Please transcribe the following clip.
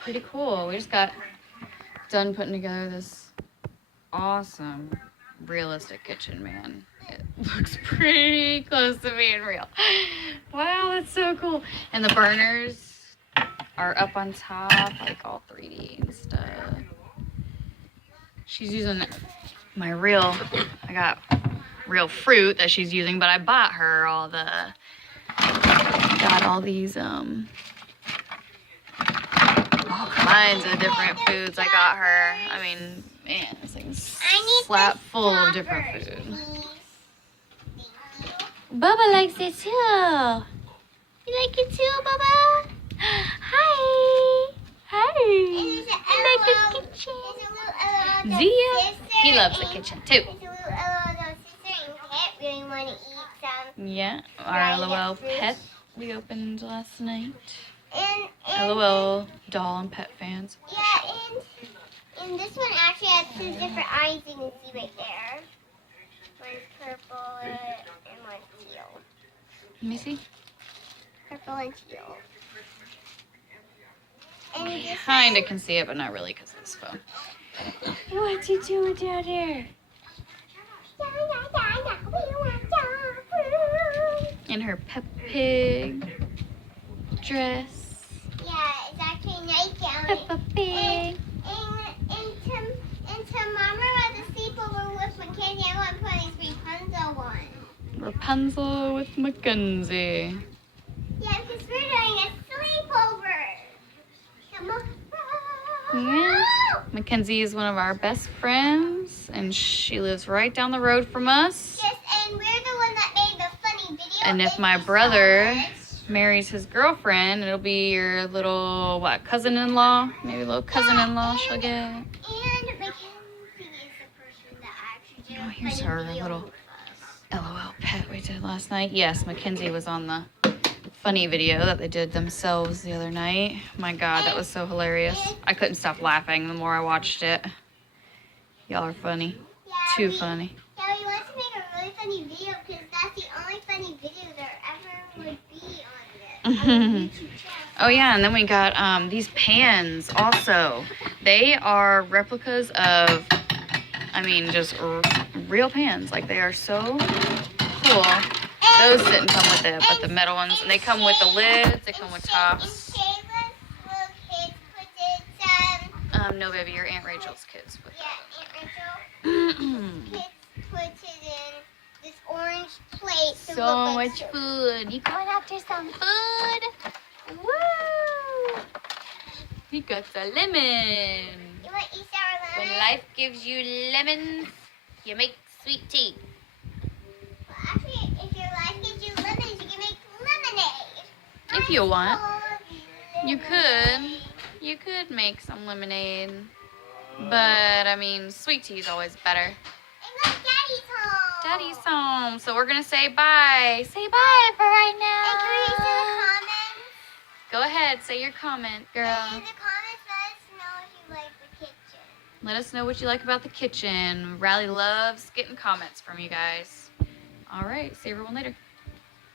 pretty cool. We just got done putting together this awesome realistic kitchen, man. It looks pretty close to being real. Wow, that's so cool. And the burners are up on top, like all 3D and stuff. She's using my real, I got real fruit that she's using, but I bought her all the, got all these, all kinds of different foods I got her. I mean, man, this thing's slap full of different food. Bubba likes it too. You like it too, Bubba? Hi. Hi. You like the kitchen? Zia? He loves the kitchen too. Yeah, our LOL pet we opened last night. LOL doll and pet fans. Yeah, and this one actually has 2 different eyes you can see right there. One's purple and one's teal. Let me see. Purple and teal. And I kind of can see it, but not really because of this phone. What you doing down there? In her Peppa Pig dress. Yeah, it's actually nightgown. Peppa Pig. And to Mama was a sleepover with Mackenzie. I want to put this Rapunzel one. Rapunzel with Mackenzie. Yeah, because we're doing a sleepover. Yeah. Mackenzie is one of our best friends, and she lives right down the road from us. Yes, and we're the one that made the funny video. And if my brother marries his girlfriend, it'll be your little, what, cousin-in-law? Maybe a little cousin-in-law she'll get. And Mackenzie is the person that actually did Oh, here's her little LOL pet we did last night. Yes, Mackenzie was on the funny video that they did themselves the other night. My God, that was so hilarious. I couldn't stop laughing the more I watched it. Y'all are funny. Yeah, Too funny. Yeah, we want to make a really funny video because that's the only funny video there ever would be on this. Oh yeah, and then we got these pans also. They are replicas of, I mean, just real pans. Like, they are so cool. Those didn't come with it, but the metal ones, and they come with the lids, they come with tops. No, baby, your Aunt Rachel's kids put Aunt Rachel. Kids put it in this orange plate. So much food. You going after some food? Woo! He got a lemon. You want to eat sour lemon? When life gives you lemons, you make sweet tea. Well, actually, if your life gives you lemons, you can make lemonade. If you want. You could. You could make some lemonade. But, I mean, sweet tea is always better. And look, Daddy's home. Daddy's home. So we're going to say bye. Say bye for right now. And can we say the comments? Go ahead. Say your comment, girl. In the comments, let us know if you like the kitchen. Let us know what you like about the kitchen. Ryly loves getting comments from you guys. All right. See everyone later.